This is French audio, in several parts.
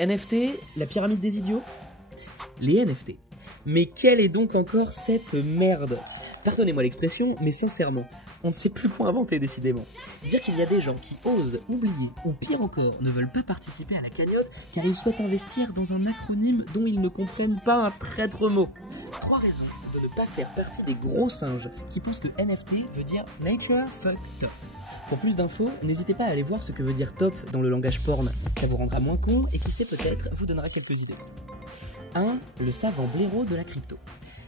NFT, la pyramide des idiots? Les NFT. Mais quelle est donc encore cette merde? Pardonnez-moi l'expression, mais sincèrement, on ne sait plus quoi inventer décidément. Dire qu'il y a des gens qui osent oublier, ou pire encore, ne veulent pas participer à la cagnotte car ils souhaitent investir dans un acronyme dont ils ne comprennent pas un traître mot. 3 raisons de ne pas faire partie des gros singes qui pensent que NFT veut dire Nature Fuck Top. Pour plus d'infos, n'hésitez pas à aller voir ce que veut dire top dans le langage porn. Ça vous rendra moins con et qui sait peut-être vous donnera quelques idées. 1. Le savant blaireau de la crypto.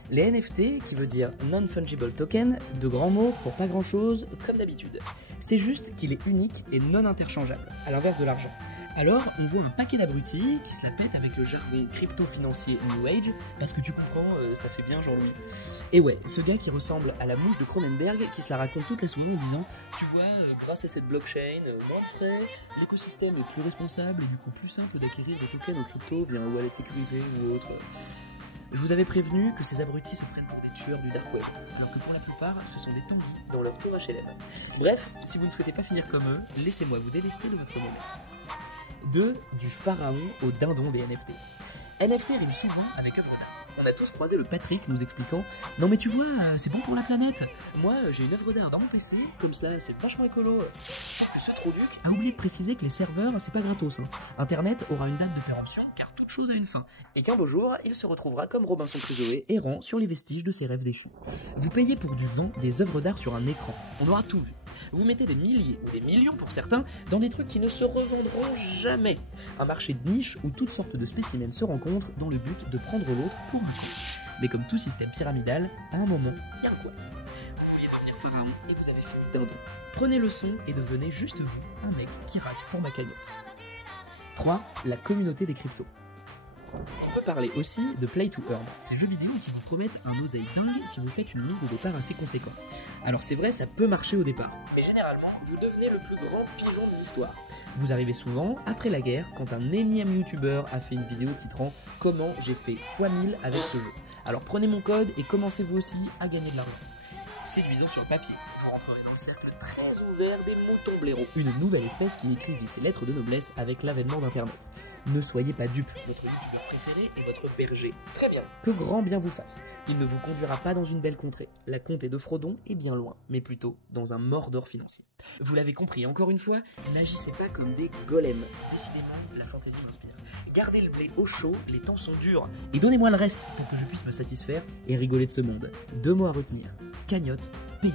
Les NFT, qui veut dire Non-Fungible Token, de grands mots pour pas grand-chose, comme d'habitude. C'est juste qu'il est unique et non interchangeable, à l'inverse de l'argent. Alors, on voit un paquet d'abrutis qui se la pètent avec le jargon crypto-financier New Age, parce que tu comprends, ça fait bien Jean-Louis. Et ouais, ce gars qui ressemble à la mouche de Cronenberg qui se la raconte toute la soirée en disant « Tu vois, grâce à cette blockchain, moins de frais, l'écosystème est plus responsable et du coup plus simple d'acquérir des tokens en crypto via un wallet sécurisé ou autre. » Je vous avais prévenu que ces abrutis se prennent pour des tueurs du dark web, alors que pour la plupart, ce sont des tanguis dans leur tour HLM. Bref, si vous ne souhaitez pas finir comme eux, laissez-moi vous délester de votre moment. 2. Du pharaon au dindon des NFT. NFT rime souvent avec œuvre d'art. On a tous croisé le Patrick nous expliquant « Non mais tu vois, c'est bon pour la planète. Moi, j'ai une œuvre d'art dans mon PC, comme cela, c'est vachement écolo. » Sauf que ce Troduc a oublié de préciser que les serveurs, c'est pas gratos. Internet aura une date de péremption, car toute chose a une fin. Et qu'un beau jour, il se retrouvera comme Robinson Crusoe, errant sur les vestiges de ses rêves déchus. Vous payez pour du vent des œuvres d'art sur un écran. On aura tout vu. Vous mettez des milliers ou des millions pour certains dans des trucs qui ne se revendront jamais. Un marché de niche où toutes sortes de spécimens se rencontrent dans le but de prendre l'autre pour un coup. Mais comme tout système pyramidal, à un moment, il y a un quoi. Vous vouliez devenir pharaon et vous avez fini dindon. Prenez le son et devenez juste vous, un mec qui raque pour ma cagnotte. 3. La communauté des cryptos. On peut parler aussi de Play to Earn, ces jeux vidéo qui vous promettent un oseille dingue si vous faites une mise de départ assez conséquente. Alors c'est vrai, ça peut marcher au départ, mais généralement, vous devenez le plus grand pigeon de l'histoire. Vous arrivez souvent après la guerre quand un énième youtubeur a fait une vidéo titrant « Comment j'ai fait x1000 avec ce jeu ». Alors prenez mon code et commencez vous aussi à gagner de l'argent. Séduisant sur le papier, vous rentrerez dans un cercle très ouvert des moutons blaireaux, une nouvelle espèce qui écrivit ses lettres de noblesse avec l'avènement d'Internet. Ne soyez pas dupes, votre youtubeur préféré est votre berger. Très bien, que grand bien vous fasse. Il ne vous conduira pas dans une belle contrée. La comté de Frodon est bien loin, mais plutôt dans un Mordor financier. Vous l'avez compris, encore une fois, n'agissez pas comme des golems. Décidément, la fantaisie m'inspire. Gardez le blé au chaud, les temps sont durs. Et donnez-moi le reste pour que je puisse me satisfaire et rigoler de ce monde. 2 mots à retenir. Cagnotte, payé.